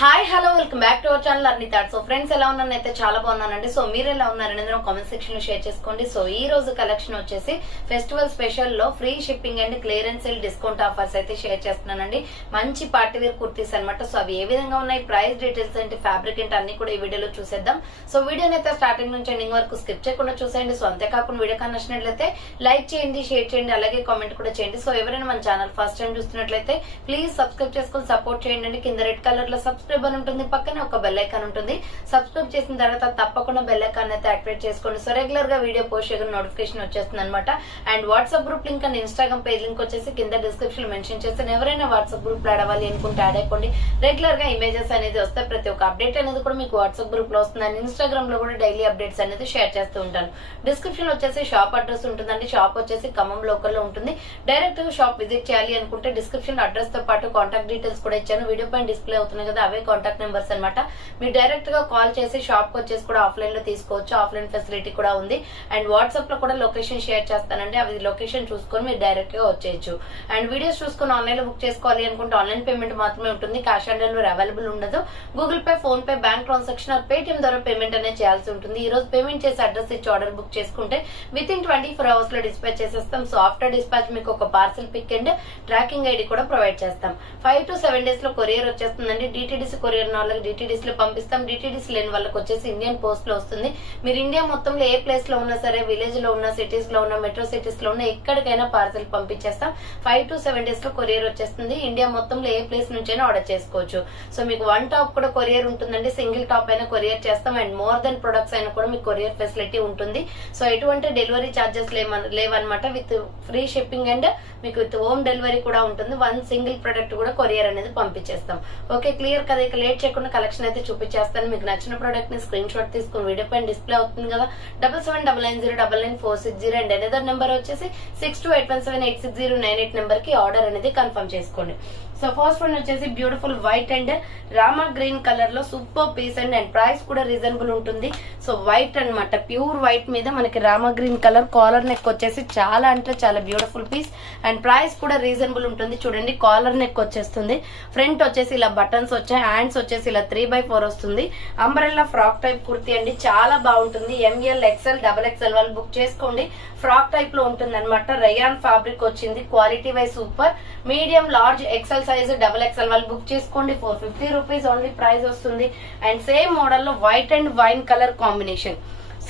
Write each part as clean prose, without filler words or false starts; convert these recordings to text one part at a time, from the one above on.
Hi hello welcome back to our channel అర్ని thought. So friends ఎలా ఉన్నాను అయితే చాలా బాగున్నానండి. సో మీరు ఎలా ఉన్నారనేది కామెంట్ సెక్షన్ లో షేర్ చేసుకోండి. సో ఈ రోజు కలెక్షన్ వచ్చేసి ఫెస్టివల్ స్పెషల్ లో free shipping and clearance sale discount offers అయితే షేర్ చేస్తున్నానండి. మంచి పార్టీ వేర్ కుర్తీస్ అనమాట. సో అవి ఏ విధంగా ఉన్నాయి, ప్రైస్ డీటెయిల్స్ ఏంటి, ఫ్యాబ్రిక్ ఏంటి అన్ని కూడా ఈ వీడియోలో చూసేద్దాం. సో వీడియోని అయితే స్టార్టింగ్ నుంచి ఎండింగ్ వరకు స్కిప్ చేయకుండా చూసేయండి. సో అంతేకాకుండా వీడియో నచ్చినట్లయితే లైక్ చేయండి, షేర్ చేయండి, అలాగే కామెంట్ కూడా చేయండి. సో ఎవరైనా మన ఛానల్ ఫస్ట్ టైం చూస్తున్నట్లయితే ప్లీజ్ సబ్స్క్రైబ్ చేసుకొని సపోర్ట్ చేయండి. కింద రెడ్ కలర్ లో సబ్స్క్రైబ్ అని ఉంటుంది, పక్కనే ఒక బెల్ ఐకాన్ ఉంటుంది. సబ్స్క్రైబ్ చేసిన తర్వాత తప్పకుండా బెల్ ఐకాన్ అయితే యాక్టివేట్ చేసుకోండి. సో రెగ్యులర్ గా వీడియో పోస్ట్ చేయడం నోటిఫికేషన్ వచ్చేస్తుంది అనమాట. And WhatsApp group link and Instagram page link వచ్చేసి కింద డిస్క్రిప్షన్ మెన్షన్ చేస్తాను. ఎవరైనా వాట్సాప్ గ్రూప్ లో ఆడవాలి అనుకుంటే యాడ్ అయిపోండి. రెగ్యులర్ గా ఇమేజెస్ అనేది వస్తాయి, ప్రతి ఒక్క అప్డేట్ అనేది కూడా మీకు వాట్సాప్ గ్రూప్ లో వస్తుంది. అండ్ ఇన్స్టాగ్రామ్ లో కూడా డైలీ అప్డేట్స్ అనేది షేర్ చేస్తూ ఉంటాను. డిస్క్రిప్షన్ లో వచ్చేసి షాప్ అడ్రస్ ఉంటుందండి. షాప్ వచ్చేసి ఖమ్మం లోకల్ లో ఉంటుంది. డైరెక్ట్ గా షాప్ విజిట్ చేయాలి అనుకుంటే డిస్క్రిప్షన్ అడ్రస్ తో పాటు కాంటాక్ట్ డీటెయిల్స్ కూడా ఇచ్చాను. వీడియో పైన డిస్ప్లే అవుతున్నాయి కదా, అవే కాంటాక్ట్ నెంబర్స్ అనమాట. మీరు డైరెక్ట్ గా కాల్ చేసి షాప్ కి వచ్చేసి కూడా ఆఫ్లైన్ లో తీసుకోవచ్చు. ఆఫ్లైన్ ఫెసిలిటీ కూడా ఉంది. అండ్ వాట్సాప్ లో కూడా లొకేషన్ షేర్ చేస్తానండి. అవి లొకేషన్ చూసుకొని మీరు డైరెక్ట్ గా వచ్చేయచ్చు. అండ్ వీడియోస్ చూసుకొని ఆన్లైన్ లో బుక్ చేసుకోవాలి అనుకుంటే ఆన్లైన్ పేమెంట్ మాత్రమే ఉంటుంది. క్యాష్ ఆన్ డెలివరీ అవైలబుల్ ఉండదు. Google Pay, PhonePe, bank transaction or Paytm ద్వారా పేమెంట్ అనేది చేయాల్సి ఉంటుంది. ఈ రోజు పేమెంట్ చేసి అడ్రస్ ఇచ్చి ఆర్డర్ బుక్ చేసుకుంటే విత్ ఇన్ 24 hours లో డిస్పాచ్ చేసేస్తాం. సో ఆఫ్టర్ డిస్పాచ్ మీకు ఒక parcel pick and tracking ID కూడా ప్రొవైడ్ చేస్తాం. 5 to 7 days లో కొరియర్ వచ్చేస్తుందండి. డిటిడిసి కొరియర్ వాళ్ళకి డిటిడిసి లో పంపిస్తాం. డిటిడిసి లేని వాళ్ళకి వచ్చేసి ఇండియన్ పోస్ట్ లో వస్తుంది. మీరు ఇండియా మొత్తంలో ఏ ప్లేస్ లో ఉన్నా సరే, విలేజ్ లో ఉన్న, సిటీస్ లో ఉన్న, మెట్రో సిటీస్ లో ఉన్న ఎక్కడికైనా పార్సల్ పంపించేస్తాం. 5 to 7 days లో కొరియర్ వచ్చేస్తుంది. ఇండియా మొత్తంలో ఏ ప్లేస్ నుంచైనా ఆర్డర్ చేసుకోవచ్చు. సో మీకు 1 టాప్ కూడా కొరియర్ ఉంటుందండి. సింగిల్ టాప్ అయినా కొరియర్ చేస్తాం. అండ్ మోర్ దెన్ ప్రొడక్ట్స్ అయినా కూడా మీకు కొరియర్ ఫెసిలిటీ ఉంటుంది. సో ఎటువంటి డెలివరీ ఛార్జెస్ లేవన్నమాట. విత్ ఫ్రీ షిప్పింగ్ అండ్ మీకు విత్ హోమ్ డెలివరీ కూడా ఉంటుంది. 1 సింగిల్ ప్రొడక్ట్ కూడా కొరియర్ అనేది పంపించేస్తాం. ఓకే, క్లియర్ కదా. ఇక లేట్ చేయకుండా కలెక్షన్ అయితే చూపించేస్తాను. మీకు నచ్చిన ప్రొడక్ట్ ని స్క్రీన్ షాట్ తీసుకుని వీడియో పైన డిస్ప్లే అవుతుంది కదా, 7799099460 అండ్ అనదర్ నెంబర్ వచ్చేసి 6281786098 నెంబర్ కి ఆర్డర్ అనేది కన్ఫర్మ్ చేసుకోండి. సో ఫస్ట్ వన్ వచ్చేసి beautiful white and Rama green colour లో సూపర్ పీస్ అండ్ ప్రైస్ కూడా రీజనబుల్ ఉంటుంది. సో వైట్ అన్నమాట, ప్యూర్ వైట్ మీద మనకి Rama green colour collar neck వచ్చేసి చాలా అంటే చాలా బ్యూటిఫుల్ పీస్ అండ్ ప్రైస్ కూడా రీజనబుల్ ఉంటుంది. చూడండి, కాలర్ నెక్ వచ్చేస్తుంది. ఫ్రంట్ వచ్చేసి ఇలా బటన్స్ వచ్చాయి. హ్యాండ్స్ వచ్చేసి ఇలా 3x4 వస్తుంది. అంబ్రెల్లా ఫ్రాక్ టైప్ కుర్తీ అండి, చాలా బాగుంటుంది. ఎంఎల్, ఎక్స్ఎల్, XXL వాళ్ళు బుక్ చేసుకోండి. ఫ్రాక్ టైప్ లో ఉంటుంది అనమాట. రయాన్ ఫ్యాబ్రిక్ వచ్చింది. Quality wise super. Medium, large, XL size, XXL వాళ్ళు బుక్ చేసుకోండి. 450 రూపీస్ ఓన్లీ ప్రైస్ వస్తుంది. అండ్ సేమ్ మోడల్ లో white and wine colour combination,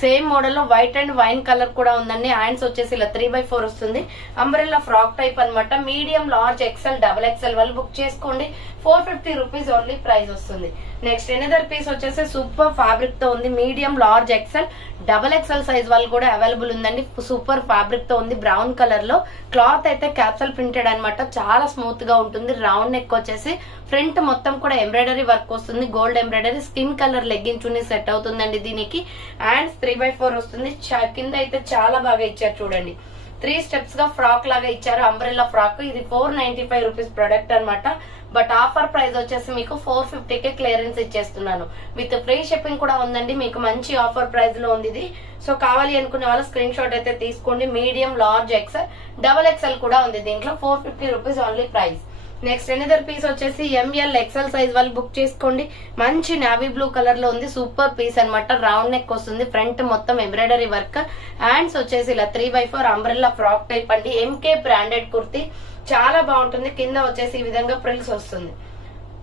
same model లో వైట్ అండ్ వైన్ కలర్ కూడా ఉందండి. హ్యాండ్స్ వచ్చేసి ఇలా 3x4 వస్తుంది. అంబ్రెల్లా ఫ్రాక్ టైప్ అనమాట. మీడియం, లార్జ్, ఎక్స్ఎల్, XXL వాళ్ళు బుక్ చేసుకోండి. 450 రూపీస్ ఓన్లీ ప్రైస్ వస్తుంది. నెక్స్ట్ ఎనదర్ పీస్ వచ్చేసి సూపర్ ఫ్యాబ్రిక్ తో ఉంది. Medium, large, XL, XXL size వాళ్ళు కూడా అవైలబుల్ ఉందండి. సూపర్ ఫ్యాబ్రిక్ తో ఉంది. బ్రౌన్ కలర్ లో క్లాత్ అయితే క్యాప్సల్ ప్రింటెడ్ అనమాట. చాలా స్మూత్ గా ఉంటుంది. రౌండ్ నెక్ వచ్చేసి ఫ్రంట్ మొత్తం కూడా ఎంబ్రాయిడరీ వర్క్ వస్తుంది. Gold embroidery, skin colour legging chunni set అవుతుందండి దీనికి. హ్యాండ్స్ 3x4 వస్తుంది. కింద అయితే చాలా బాగా ఇచ్చారు చూడండి. 3 స్టెప్స్ గా ఫ్రాక్ లాగా ఇచ్చారు. Umbrella frock. ఇది 495 రూపీస్ ప్రొడక్ట్ అనమాట. బట్ ఆఫర్ ప్రైస్ వచ్చేసి మీకు 450కే క్లియరెన్స్ ఇచ్చేస్తున్నాను. విత్ ఫ్రీ షిప్పింగ్ కూడా ఉందండి. మీకు మంచి ఆఫర్ ప్రైస్ లో ఉంది ఇది. సో కావాలి అనుకునే వాళ్ళు స్క్రీన్ షాట్ అయితే తీసుకోండి. మీడియం, లార్జ్, ఎక్స్ఎల్, XXL కూడా ఉంది దీంట్లో. 450 rupees only price. Next another piece వచ్చేసి ఎంఎల్, ఎక్స్ఎల్ సైజ్ వాళ్ళు బుక్ చేసుకోండి. మంచి నావీ బ్లూ కలర్ లో ఉంది. సూపర్ పీస్ అనమాట. రౌండ్ నెక్ వస్తుంది. ఫ్రంట్ మొత్తం ఎంబ్రాయిడరీ వర్క్. హ్యాండ్స్ వచ్చేసి ఇలా 3x4 అంబ్రెల్లా ఫ్రాక్ టైప్ అండి. ఎంకే బ్రాండెడ్ కుర్తీ, చాలా బాగుంటుంది. కింద వచ్చేసి ఈ విధంగా ప్రిల్స్ వస్తుంది.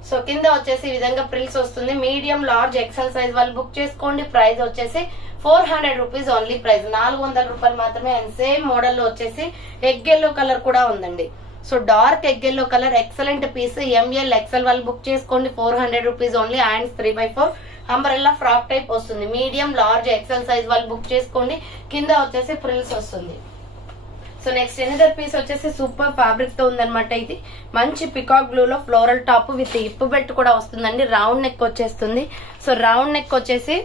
సో కింద వచ్చేసి ఈ విధంగా ప్రిల్స్ వస్తుంది. మీడియం, లార్జ్, ఎక్స్ఎల్ సైజ్ వాళ్ళు బుక్ చేసుకోండి. ప్రైస్ వచ్చేసి 400 రూపీస్ ఓన్లీ ప్రైస్, 400 రూపాయలు మాత్రమే. అండ్ సేమ్ మోడల్ లో వచ్చేసి ఎగ్ ఎల్లో కలర్ కూడా ఉందండి. So dark egg yellow colour, excellent piece. M L, XL వాళ్ళు బుక్ చేసుకోండి. 400 rupees only. Hands 3x4 umbrella frock type వస్తుంది. మీడియం, లార్జ్, ఎక్స్ఎల్ సైజ్ వాళ్ళు బుక్ చేసుకోండి. కింద వచ్చేసి ఫ్రిల్స్ వస్తుంది. సో నెక్స్ట్ ఎనదర్ పీస్ వచ్చేసి సూపర్ ఫ్యాబ్రిక్ తో ఉందన్నమాట. ఇది మంచి పికాక్ బ్లూ లో floral top with hip belt కూడా వస్తుందండి. రౌండ్ నెక్ వచ్చేస్తుంది. సో రౌండ్ నెక్ వచ్చేసి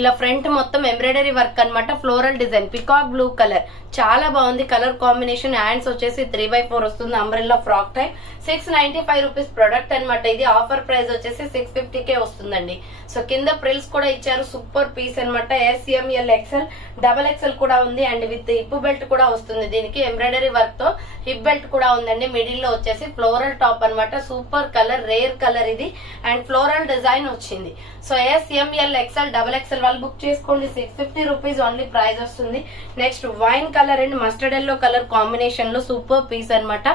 ఇలా ఫ్రంట్ మొత్తం ఎంబ్రాయిడరీ వర్క్ అన్నమాట, floral design, peacock blue colour, చాలా బాగుంది కలర్ కాంబినేషన్. హ్యాండ్స్ వచ్చేసి 3/4 వస్తుంది, umbrella frock type. 695 rupees product అనమాట. ఇది ఆఫర్ ప్రైస్ వచ్చేసి 650కే వస్తుందండి. సో కింద ప్రిల్స్ కూడా ఇచ్చారు, సూపర్ పీస్ అనమాట. SML XL XXL కూడా ఉంది అండ్ విత్ హిప్ బెల్ట్ కూడా వస్తుంది. దీనికి ఎంబ్రాయిడరీ వర్క్ తో హిప్ బెల్ట్ కూడా ఉందండి. మిడిల్ లో వచ్చేసి ఫ్లోరల్ టాప్ అనమాట, సూపర్ కలర్, రేర్ కలర్ ఇది అండ్ ఫ్లోరల్ డిజైన్ వచ్చింది. సో SML XL XXL వాళ్ళు బుక్ చేసుకోండి, 650 రూపీస్ ఓన్లీ ప్రైస్ వస్తుంది. Next wine colour and mustard yellow colour combination లో సూపర్ పీస్ అనమాట.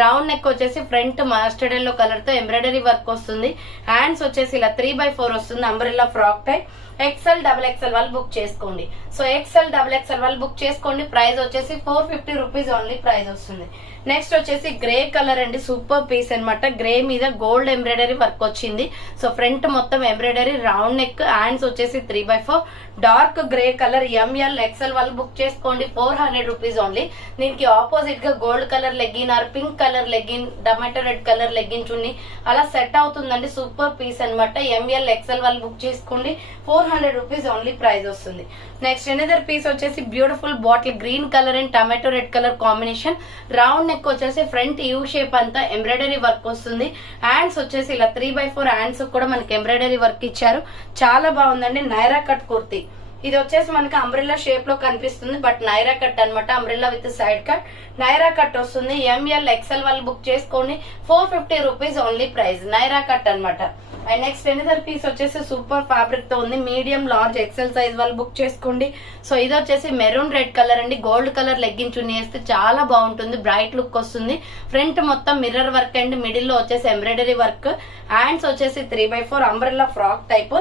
రౌండ్ నెక్ వచ్చేసి ఫ్రంట్ మస్టర్డ్ ఎల్లో కలర్ తో embroidery work వస్తుంది. హ్యాండ్స్ వచ్చేసి ఇలా 3/4 వస్తుంది, umbrella frock type. XL XXL వాళ్ళు బుక్ చేసుకోండి. సో XL XXL వాళ్ళు బుక్ చేసుకోండి, ప్రైస్ వచ్చేసి 450 రూపీస్ ఓన్లీ ప్రైస్ వస్తుంది. నెక్స్ట్ వచ్చేసి గ్రే కలర్ అండి, సూపర్ పీస్ అనమాట. గ్రే మీద గోల్డ్ ఎంబ్రాయిడరీ వర్క్ వచ్చింది. సో ఫ్రంట్ మొత్తం ఎంబ్రాయిడరీ, రౌండ్ నెక్, హ్యాండ్స్ వచ్చేసి 3/4. Dark grey colour, ML XL వాళ్ళు బుక్ చేసుకోండి, 400 రూపీస్ ఓన్లీ. దీనికి ఆపోజిట్ గా gold colour legging or pink colour legging, tomato red colour legging chunni అలా సెట్ అవుతుందండి. సూపర్ పీస్ అనమాట. ML XL వాళ్ళు బుక్ చేసుకోండి, 400 రూపీస్ ఓన్లీ ప్రైస్ వస్తుంది. నెక్స్ట్ ఎనదర్ పీస్ వచ్చేసి beautiful bottle green colour and tomato red colour combination. Round neck వచ్చేసి front U shape అంతా embroidery work వస్తుంది. హ్యాండ్స్ వచ్చేసి ఇలా 3/4 హ్యాండ్స్ కూడా మనకి ఎంబ్రాయిడరీ వర్క్ ఇచ్చారు, చాలా బాగుందండి. నైరా కట్ కుర్తీ, ఇది వచ్చేసి మనకి అంబ్రెల్లా షేప్ లో కనిపిస్తుంది బట్ నైరా కట్ అనమాట, umbrella with side cut Naira cut వస్తుంది. ML XL వాళ్ళు బుక్ చేసుకోండి, 450 rupees only price, Naira cut అనమాట. అండ్ నెక్స్ట్ ఎనదర్ పీస్ వచ్చేసి సూపర్ ఫ్యాబ్రిక్ తో ఉంది, మీడియం లార్జ్ XL సైజ్ వాళ్ళు బుక్ చేసుకోండి. సో ఇది వచ్చేసి మెరూన్ రెడ్ కలర్ అండి, గోల్డ్ కలర్ లెగ్గిన్ చున్నీ వేస్తే చాలా బాగుంటుంది, బ్రైట్ లుక్ వస్తుంది. ఫ్రంట్ మొత్తం మిర్రర్ వర్క్ అండ్ మిడిల్ లో వచ్చేసి ఎంబ్రాయిడరీ వర్క్. హ్యాండ్స్ వచ్చేసి 3/4 umbrella frock type.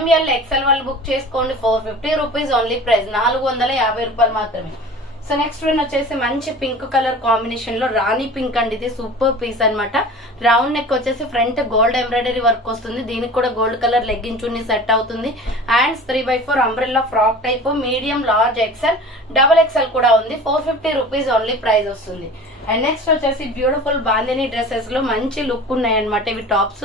ML XL వాళ్ళు బుక్ చేసుకోండి, 450 రూపీస్ ఓన్లీ ప్రైస్, 450 రూపాయలు మాత్రమే. సో నెక్స్ట్ వన్ వచ్చేసి మంచి పింక్ కలర్ కాంబినేషన్ లో రాణి పింక్ అండి, ఇది సూపర్ పీస్ అనమాట. రౌండ్ నెక్ వచ్చేసి ఫ్రంట్ గోల్డ్ ఎంబ్రాయిడరీ వర్క్ వస్తుంది, దీనికి కూడా gold colour legging chunni set అవుతుంది. Hands 3/4 umbrella frock type, medium large XL XXL కూడా ఉంది, 450 రూపీస్ ఓన్లీ ప్రైస్ వస్తుంది. అండ్ నెక్స్ట్ వచ్చేసి బ్యూటిఫుల్ బాందిని డ్రెస్సెస్ లో మంచి లుక్ ఉన్నాయన్నమాట ఇవి టాప్స్.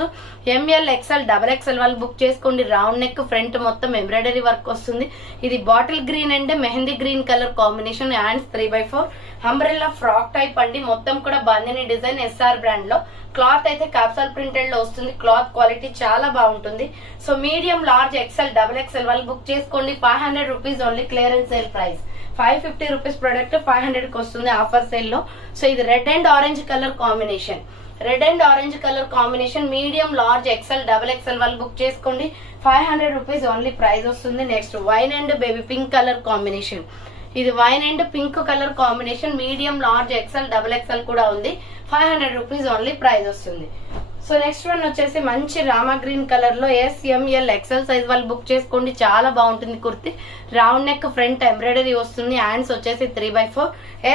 ML XL XXL వాళ్ళు బుక్ చేసుకోండి. రౌండ్ నెక్, ఫ్రంట్ మొత్తం ఎంబ్రాయిడరీ వర్క్ వస్తుంది. ఇది bottle green and mehndi green colour combination. Hands 3/4 umbrella frock type అండి, మొత్తం కూడా బాందిని డిజైన్, SR బ్రాండ్ లో. క్లాత్ అయితే క్యాప్సల్ ప్రింటెడ్ లో వస్తుంది, క్లాత్ క్వాలిటీ చాలా బాగుంటుంది. So medium large XL XXL వాళ్ళు బుక్ చేసుకోండి, 500 rupees only, clearance sale price. 550 rupees product 500 కి వస్తుంది ఆఫర్ సేల్ లో. సో ఇది red and orange colour combination, red and orange colour combination, medium large XL XXL వాళ్ళు book చేసుకోండి, 500 rupees only price వస్తుంది. Next wine and baby pink colour combination, ఇది wine and pink colour combination, medium large XL XXL కూడా ఉంది, 500 rupees only price వస్తుంది. So next one వచ్చేసి మంచి Rama green colour లో SML XL సైజ్ వాళ్ళు బుక్ చేసుకోండి, చాలా బాగుంటుంది kurti. Round neck, front embroidery వస్తుంది. హ్యాండ్స్ వచ్చేసి 3/4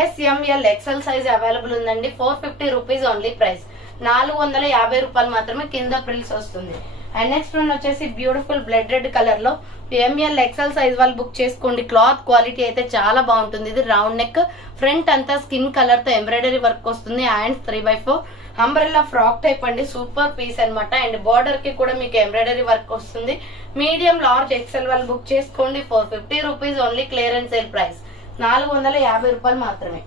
SML XL సైజ్ అవైలబుల్ ఉందండి, 450 రూపీస్ ఓన్లీ ప్రైస్, 450 రూపాయలు మాత్రమే, కింద ప్రిల్స్ వస్తుంది. అండ్ నెక్స్ట్ వన్ వచ్చేసి బ్యూటిఫుల్ బ్లడ్ రెడ్ కలర్ లో ML XL సైజ్ వాళ్ళు బుక్ చేసుకోండి. క్లాత్ క్వాలిటీ అయితే చాలా బాగుంటుంది. ఇది రౌండ్ నెక్, ఫ్రంట్ అంతా స్కిన్ కలర్ తో ఎంబ్రాయిడరీ వర్క్ వస్తుంది. హ్యాండ్స్ 3/4 అంబ్రెల్లా ఫ్రాక్ టైప్ అండి, సూపర్ పీస్ అనమాట. అండ్ బార్డర్ కి కూడా మీకు ఎంబ్రాయిడరీ వర్క్ వస్తుంది. మీడియం లార్జ్ XL వాళ్ళు బుక్ చేసుకోండి, 450 rupees only, clearance sale price, 450 రూపాయలు మాత్రమే.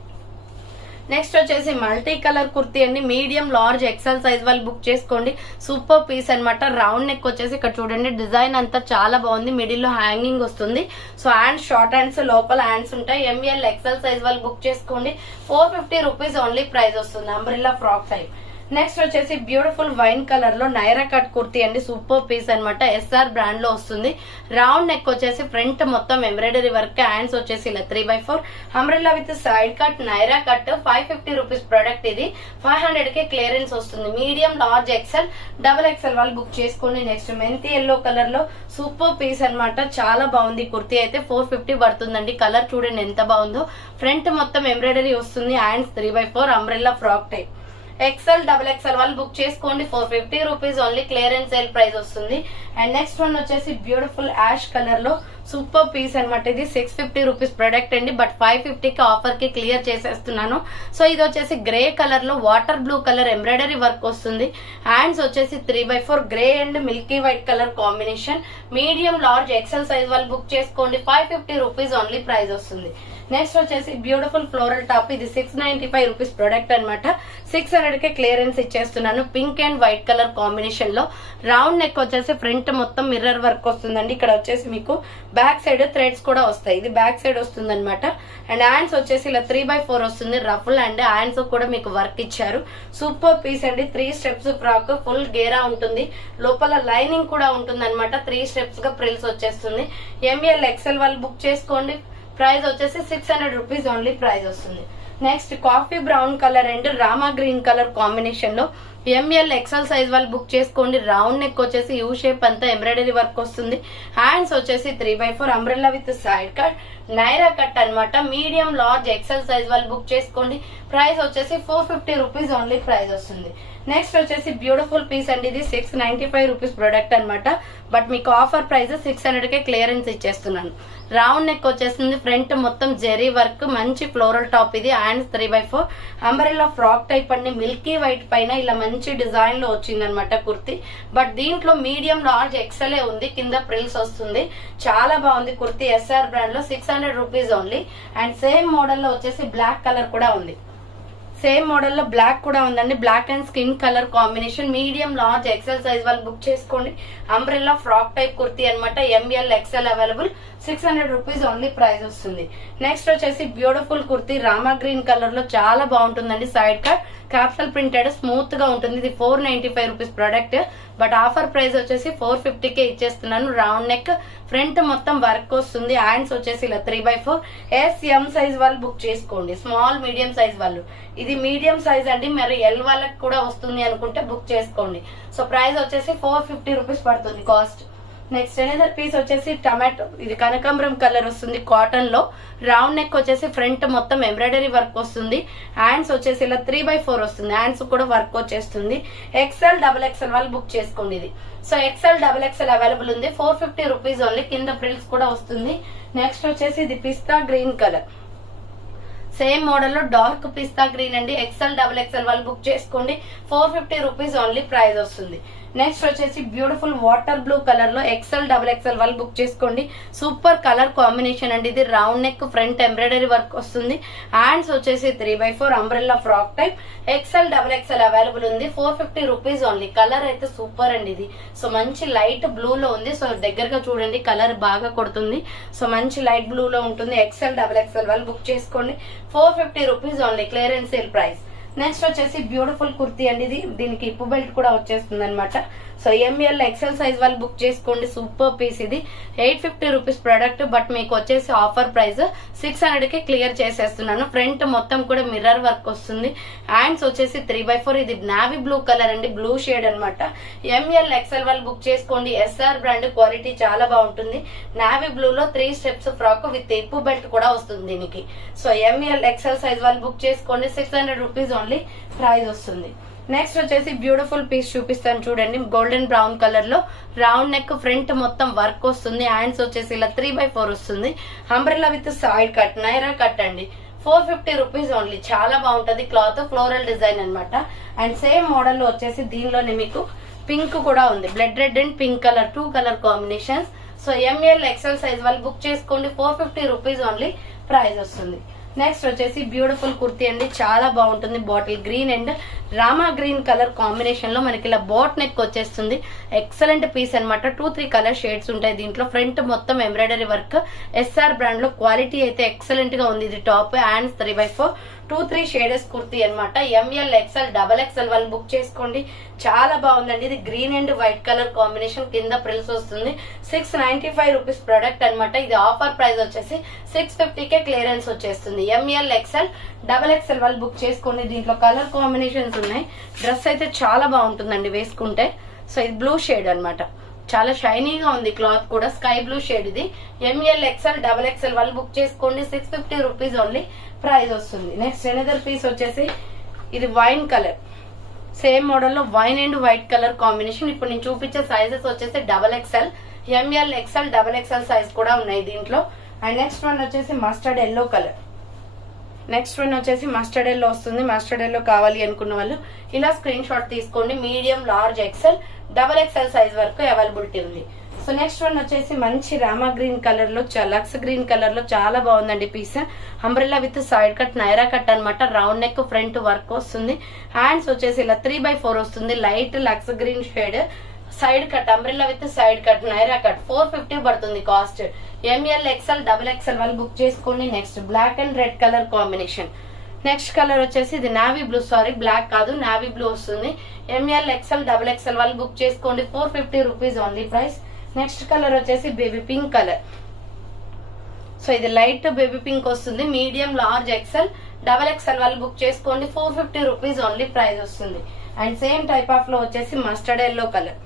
నెక్స్ట్ వచ్చేసి మల్టీ కలర్ కుర్తీ అండి, మీడియం లార్జ్ XL సైజ్ వాళ్ళు బుక్ చేసుకోండి, సూపర్ పీస్ అనమాట. రౌండ్ నెక్ వచ్చేసి ఇక్కడ చూడండి, డిజైన్ అంతా చాలా బాగుంది, మిడిల్ లో హ్యాంగింగ్ వస్తుంది. సో హ్యాండ్స్ షార్ట్ హ్యాండ్స్, లోపల హ్యాండ్స్ ఉంటాయి. ML XL సైజ్ వాళ్ళు బుక్ చేసుకోండి, 450 రూపీస్ ఓన్లీ ప్రైస్ వస్తుంది, అంబ్రెల్లా ఫ్రాక్ టైప్. నెక్స్ట్ వచ్చేసి బ్యూటిఫుల్ వైన్ కలర్ లో నైరా కట్ కుర్తీ అండి, సూపర్ పీస్ అనమాట. SR బ్రాండ్ లో వస్తుంది. రౌండ్ నెక్ వచ్చేసి ఫ్రంట్ మొత్తం ఎంబ్రాయిడరీ వర్క్, హ్యాండ్స్ వచ్చేసి ఇలా 3/4 umbrella with side cut, Naira cut, 550 rupees product. ఇది 500 కి క్లియరెన్స్ వస్తుంది. మీడియం లార్జ్ XL XXL వాళ్ళు బుక్ చేసుకోండి. నెక్స్ట్ మెంతి ఎల్లో కలర్ లో సూపర్ పీస్ అనమాట, చాలా బాగుంది కుర్తీ అయితే, 450 పడుతుందండి. కలర్ చూడండి ఎంత బాగుందో. ఫ్రంట్ మొత్తం ఎంబ్రాయిడరీ వస్తుంది. Hands 3/4 umbrella frock type. XL double XL వాళ్ళు బుక్ చేసుకోండి 450 rupees only clearance sale price వస్తుంది. అండ్ నెక్స్ట్ వన్ వచ్చేసి బ్యూటిఫుల్ యాష్ కలర్ లో సూపర్ పీస్ అనమాట. ఇది 650 రూపీస్ ప్రొడక్ట్ అండి, బట్ 550 కి ఆఫర్ కి క్లియర్ చేసేస్తున్నాను. సో ఇది వచ్చేసి గ్రే కలర్ లో water blue colour embroidery work వస్తుంది. హ్యాండ్స్ వచ్చేసి 3/4 grey and milky white colour combination. Medium large XL size వాళ్ళు బుక్ చేసుకోండి 550 రూపీస్ ఓన్లీ ప్రైస్ వస్తుంది. నెక్స్ట్ వచ్చేసి బ్యూటిఫుల్ ఫ్లోరల్ టాప్. ఇది 695 రూపీస్ ప్రొడక్ట్ అనమాట. 600 కే క్లియరెన్స్ ఇచ్చేస్తున్నాను. Pink and white colour combination లో రౌండ్ నెక్ వచ్చేసి ఫ్రంట్ మొత్తం మిర్రర్ వర్క్ వస్తుందండి. ఇక్కడ వచ్చేసి మీకు బ్యాక్ సైడ్ థ్రెడ్స్ కూడా వస్తాయి. ఇది బ్యాక్ సైడ్ వస్తుంది అనమాట. అండ్ హ్యాండ్స్ వచ్చేసి ఇలా 3/4 వస్తుంది. రఫుల్ అండ్ హ్యాండ్స్ కూడా మీకు వర్క్ ఇచ్చారు. సూపర్ పీస్ అండి. 3 స్టెప్స్ ఫ్రాక్ ఫుల్ గేరా ఉంటుంది. లోపల లైనింగ్ కూడా ఉంటుంది అనమాట. 3 స్టెప్స్ గా ప్రిల్స్ వచ్చేస్తుంది. ఎంఎల్ ఎక్సెల్ వాళ్ళు బుక్ చేసుకోండి. ప్రైస్ వచ్చేసి 600 రూపీస్ ఓన్లీ ప్రైస్ వస్తుంది. Next coffee brown colour and Rama green colour combination లో ఎంఎల్ ఎక్సెల్ సైజ్ వాళ్ళు బుక్ చేసుకోండి. రౌండ్ నెక్ వచ్చేసి యూ షేప్ అంతా ఎంబ్రాయిడరీ వర్క్ వస్తుంది. హ్యాండ్స్ వచ్చేసి 3/4 umbrella with side cut Naira cut అనమాట. మీడియం లార్జ్ ఎక్సెల్ సైజ్ వాళ్ళు బుక్ చేసుకోండి. ప్రైస్ వచ్చేసి 450 రూపీస్ ఓన్లీ ప్రైస్ వస్తుంది. నెక్స్ట్ వచ్చేసి బ్యూటిఫుల్ పీస్ అండి. ఇది 695 రూపీస్ ప్రొడక్ట్ అనమాట, బట్ మీకు ఆఫర్ ప్రైస్ 600 కే క్లియరెన్స్ ఇచ్చేస్తున్నాను. రౌండ్ నెక్ వచ్చేసింది. ఫ్రంట్ మొత్తం జెరీ వర్క్ మంచి ఫ్లోరల్ టాప్. ఇది హ్యాండ్స్ 3/4 అంబ్రెల్లా ఫ్రాక్ టైప్ అండి. మిల్కీ వైట్ పైన ఇలా మంచి డిజైన్ లో వచ్చింది అనమాట కుర్తీ. బట్ దీంట్లో మీడియం లార్జ్ ఎక్సెల్ ఉంది. కింద ప్రిల్స్ వస్తుంది. చాలా బాగుంది కుర్తీ. ఎస్ఆర్ బ్రాండ్ లో 600 rupees only. And same model లో వచ్చేసి బ్లాక్ కలర్ కూడా ఉంది. సేమ్ మోడల్ లో బ్లాక్ కూడా ఉందండి. Black and skin colour combination. Medium large XL size వాళ్ళు బుక్ చేసుకోండి. అంబ్రెల్లా ఫ్రాక్ టైప్ కుర్తీ అనమాట. M L XL available. 600 rupees only price వస్తుంది. నెక్స్ట్ వచ్చేసి beautiful kurti Rama green colour లో చాలా బాగుంటుందండి. Side cut capsule printed smooth గా ఉంటుంది. ఇది 495 rupees product, but offer price వచ్చేసి 450 కే ఇచ్చేస్తున్నాను. రౌండ్ నెక్ ఫ్రంట్ మొత్తం వర్క్ వస్తుంది. హ్యాండ్స్ వచ్చేసి ఇలా 3/4 ఎం సైజ్ వాళ్ళు బుక్ చేసుకోండి. స్మాల్ మీడియం సైజ్ వాళ్ళు. ఇది మీడియం సైజ్ అండి, మరి ఎల్ వాళ్ళకి కూడా వస్తుంది అనుకుంటే బుక్ చేసుకోండి. సో ప్రైస్ వచ్చేసి 450 రూపీస్ పడుతుంది కాస్ట్. నెక్స్ట్ అనదర్ పీస్ వచ్చేసి టమాటో. ఇది కనకాంబరం కలర్ వస్తుంది కాటన్ లో. రౌండ్ నెక్ వచ్చేసి ఫ్రంట్ మొత్తం ఎంబ్రాయిడరీ వర్క్ వస్తుంది. హ్యాండ్స్ వచ్చేసి ఇలా 3/4 వస్తుంది. హ్యాండ్స్ కూడా వర్క్ వచ్చేస్తుంది. ఎక్సెల్ డబుల్ ఎక్సెల్ వాళ్ళు బుక్ చేసుకోండి ఇది. So XL double XL available ఉంది. 450 రూపీస్ ఓన్లీ. కింద ప్రిల్స్ కూడా వస్తుంది. నెక్స్ట్ వచ్చేసి ఇది పిస్తా గ్రీన్ కలర్. సేమ్ మోడల్ లో డార్క్ పిస్తా గ్రీన్ అండి. ఎక్సెల్ డబుల్ ఎక్సెల్ వాళ్ళు బుక్ చేసుకోండి. 450 రూపీస్ ఓన్లీ ప్రైస్ వస్తుంది. నెక్స్ట్ వచ్చేసి బ్యూటిఫుల్ వాటర్ బ్లూ కలర్ లో ఎక్సెల్ డబుల్ ఎక్సెల్ వాళ్ళు బుక్ చేసుకోండి. సూపర్ కలర్ కాంబినేషన్ అండి. ఇది round neck front embroidery work వస్తుంది. హ్యాండ్స్ వచ్చేసి 3/4 umbrella frock type. XL double XL available ఉంది. 450 రూపీస్ ఓన్లీ. కలర్ అయితే సూపర్ అండి ఇది. సో మంచి లైట్ బ్లూ లో ఉంది. సో దగ్గరగా చూడండి, కలర్ బాగా కొడుతుంది. సో మంచి లైట్ బ్లూ లో ఉంటుంది. ఎక్సెల్ డబుల్ ఎక్సెల్ వాళ్ళు బుక్ చేసుకోండి. 450 rupees only clearance sale price. Next వచ్చేసి బ్యూటిఫుల్ కుర్తీ అండి. ఇది దీనికి ఇప్పు బెల్ట్ కూడా వచ్చేస్తుంది అనమాట. సో ఎంఎల్ ఎక్సెల్ సైజ్ వాళ్ళు బుక్ చేసుకోండి. Super piece. ఇది 850 రూపీస్ ప్రొడక్ట్, బట్ మీకు వచ్చేసి ఆఫర్ ప్రైస్ 600 కి క్లియర్ చేసేస్తున్నాను. ఫ్రంట్ మొత్తం కూడా మిర్రర్ వర్క్ వస్తుంది. హ్యాండ్స్ వచ్చేసి 3/4. ఇది నావీ బ్లూ కలర్ అండి, బ్లూ షేడ్ అనమాట. ఎంఎల్ ఎక్సెల్ వాళ్ళు బుక్ చేసుకోండి. ఎస్ఆర్ బ్రాండ్ క్వాలిటీ చాలా బాగుంటుంది. నావీ బ్లూ లో 3 స్టెప్స్ ఫ్రాక్ విత్ ఇప్పు బెల్ట్ కూడా వస్తుంది దీనికి. సో ఎంఎల్ ఎక్సెల్ సైజ్ వాళ్ళు బుక్ చేసుకోండి. 600 రూపీస్ ఓన్లీ ప్రైస్ వస్తుంది. నెక్స్ట్ వచ్చేసి బ్యూటిఫుల్ పీస్ చూపిస్తాను చూడండి. గోల్డెన్ బ్రౌన్ కలర్ లో రౌండ్ నెక్ ఫ్రంట్ మొత్తం వర్క్ వస్తుంది. హ్యాండ్స్ వచ్చేసి ఇలా 3/4 వస్తుంది. Umbrella with side cut Naira cut అండి. 450 రూపీస్ ఓన్లీ. చాలా బాగుంటది క్లాత్. ఫ్లోరల్ డిజైన్ అనమాట. అండ్ సేమ్ మోడల్ లో వచ్చేసి దీనిలోనే మీకు పింక్ కూడా ఉంది. Blood red and pink colour 2 colour combinations. So M L XL size వాళ్ళు బుక్ చేసుకోండి. 450 రూపీస్ ఓన్లీ ప్రైస్ వస్తుంది. నెక్స్ట్ వచ్చేసి బ్యూటిఫుల్ కుర్తీ అండి. చాలా బాగుంటుంది. Bottle green and Rama green colour combination లో మనకి ఇలా బోట్ నెక్ వచ్చేస్తుంది. ఎక్సలెంట్ పీస్ అనమాట. 2-3 కలర్ షేడ్స్ ఉంటాయి దీంట్లో. ఫ్రంట్ మొత్తం ఎంబ్రాయిడరీ వర్క్. ఎస్ఆర్ బ్రాండ్ లో క్వాలిటీ అయితే ఎక్సలెంట్ గా ఉంది. ఇది టాప్. హ్యాండ్స్ 3/4 2-3 షేడెస్ కుర్తీ అనమాట. ఎంఎల్ ఎక్సెల్ డబల్ ఎక్సెల్ వాళ్ళు బుక్ చేసుకోండి. చాలా బాగుందండి. ఇది green and white colour combination. కింద ప్రిల్స్ వస్తుంది. 695 రూపీస్ ప్రొడక్ట్ అనమాట. ఇది ఆఫర్ ప్రైస్ వచ్చేసి 650 కే క్లియరెన్స్ వచ్చేస్తుంది. ఎంఎల్ ఎక్సెల్ డబల్ ఎక్సెల్ వాళ్ళు బుక్ చేసుకోండి. దీంట్లో కలర్ కాంబినేషన్స్ ఉన్నాయి. డ్రెస్ అయితే చాలా బాగుంటుందండి వేసుకుంటే. సో ఇది బ్లూ షేడ్ అనమాట. చాలా షైనీగా ఉంది క్లాత్ కూడా. స్కై బ్లూ షేడ్ ఇది. ఎంఎల్ ఎక్సెల్ డబల్ ఎక్సెల్ వాళ్ళు బుక్ చేసుకోండి. 650 రూపీస్ ఓన్లీ ప్రైస్ వస్తుంది. నెక్స్ట్ ఎనదర్ పీస్ వచ్చేసి ఇది వైన్ కలర్. సేమ్ మోడల్ లో wine and white colour combination. ఇప్పుడు నేను చూపించే సైజెస్ వచ్చేసి XXL, ML, XL, XXL size కూడా ఉన్నాయి దీంట్లో. అండ్ నెక్స్ట్ వన్ వచ్చేసి mustard yellow colour. Next one వచ్చేసి మస్టర్డ్ ఎల్లో వస్తుంది. మస్టర్డ్ ఎల్లో కావాలి అనుకున్న వాళ్ళు ఇలా స్క్రీన్ షాట్ తీసుకోండి. Medium, large, XL, XXL size వరకు అవైలబిలిటీ ఉంది. సో నెక్స్ట్ వన్ వచ్చేసి మంచి రామా గ్రీన్ కలర్ లో, లక్స్ గ్రీన్ కలర్ లో చాలా బాగుందండి piece. Umbrella with side cut, Naira cut అనమాట. రౌండ్ నెక్, ఫ్రంట్ వర్క్ వస్తుంది. హ్యాండ్స్ వచ్చేసి ఇలా 3/4 వస్తుంది. Light lux green shade, side cut, umbrella with side cut, Naira cut. 450 పడుతుంది కాస్ట్. ML, XL, XXL వాళ్ళు బుక్ చేసుకోండి. Next black and red colour combination. Next colour వచ్చేసి ఇది నావీ బ్లూ, సారీ బ్లాక్ కాదు నావీ బ్లూ వస్తుంది. ML, XL, XXL వాళ్ళు book చేసుకోండి. 450 rupees only price. Next colour వచ్చేసి బేబీ పింక్ కలర్. సో ఇది లైట్ బేబీ పింక్ వస్తుంది. మీడియం, లార్జ్, XL, XXL వాళ్ళు బుక్ చేసుకోండి. 450 రూపీస్ ఓన్లీ ప్రైస్ వస్తుంది. అండ్ సేమ్ టైప్ ఆఫ్ లో వచ్చేసి mustard yellow colour.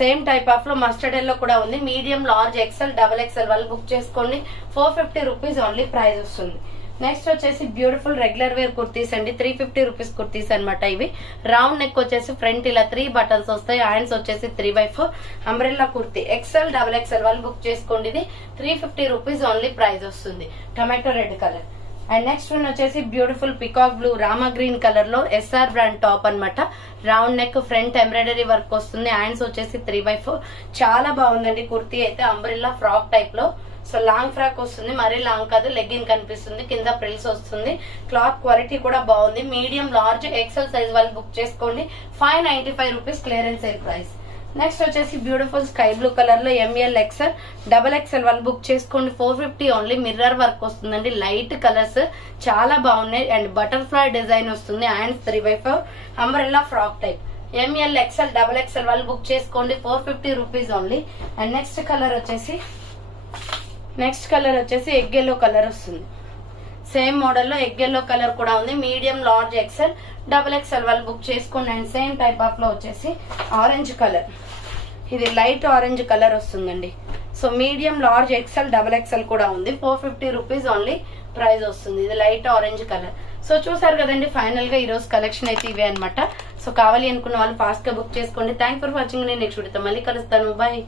Same type of లో మస్టర్డ్ ఎల్లో కూడా ఉంది. మీడియం, లార్జ్, XL, XXL వాళ్ళు బుక్ చేసుకోండి. 450 రూపీస్ ఓన్లీ ప్రైస్ వస్తుంది. నెక్స్ట్ వచ్చేసి బ్యూటిఫుల్ రెగ్యులర్ వేర్ కుర్తీస్ అండి. 350 రూపీస్ కుర్తీస్ అనమాట ఇవి. రౌండ్ నెక్ వచ్చేసి ఫ్రంట్ ఇలా 3 బటన్స్ వస్తాయి. హ్యాండ్స్ వచ్చేసి 3/4 అంబ్రెల్లా కుర్తీ. XL, XXL వాళ్ళు బుక్ చేసుకోండి. ఇది 350 రూపీస్ ఓన్లీ ప్రైస్ వస్తుంది. Tomato red colour. And next one వచ్చేసి beautiful peacock blue Rama green colour లో SR బ్రాండ్ టాప్ అనమాట. Round neck, front embroidery work వస్తుంది. హ్యాండ్స్ వచ్చేసి 3/4. చాలా బాగుందండి కుర్తీ అయితే. అంబ్రెల్లా ఫ్రాక్ టైప్ లో. సో లాంగ్ ఫ్రాక్ వస్తుంది, మరీ లాంగ్ కాదు, లెగ్గిన్ కనిపిస్తుంది, కింద ప్రిల్స్ వస్తుంది. క్లాత్ క్వాలిటీ కూడా బాగుంది. మీడియం, లార్జ్, XL సైజ్ వాళ్ళు బుక్ చేసుకోండి. 595 rupees clearance sale price. Next వచ్చేసి బ్యూటిఫుల్ స్కై బ్లూ కలర్ లో ML, XL, XXL వాళ్ళు బుక్ చేసుకోండి. 450 ఓన్లీ. మిర్రర్ వర్క్ వస్తుందండి. లైట్ కలర్స్ చాలా బాగున్నాయి. అండ్ బటర్ఫ్లై డిజైన్ వస్తుంది. Hands 3/4 umbrella frock type. ML, XL, XXL వాళ్ళు బుక్ చేసుకోండి. 450 rupees only. And next colour వచ్చేసి ఎగ్ ఎల్లో కలర్ వస్తుంది. సేమ్ మోడల్ లో ఎగ్ ఎల్లో కలర్ కూడా ఉంది. మీడియం, లార్జ్, XL, XXL వాళ్ళు బుక్ చేసుకోండి. అండ్ సేమ్ టైప్ ఆఫ్ లో వచ్చేసి ఆరెంజ్ కలర్. ఇది లైట్ ఆరెంజ్ కలర్ వస్తుందండి. So medium, large, XL, XXL కూడా ఉంది. 450 రూపీస్ ఓన్లీ ప్రైస్ వస్తుంది. ఇది లైట్ ఆరెంజ్ కలర్. సో చూసారు కదండి, ఫైనల్ గా ఈ రోజు కలెక్షన్ అయితే ఇవే అనమాట. సో కావాలి అనుకున్న వాళ్ళు ఫాస్ట్ గా బుక్ చేసుకోండి. Thank for watching. నేను నెక్స్ట్ వీడియోతో మళ్ళీ కలుస్తాను. బాయ్.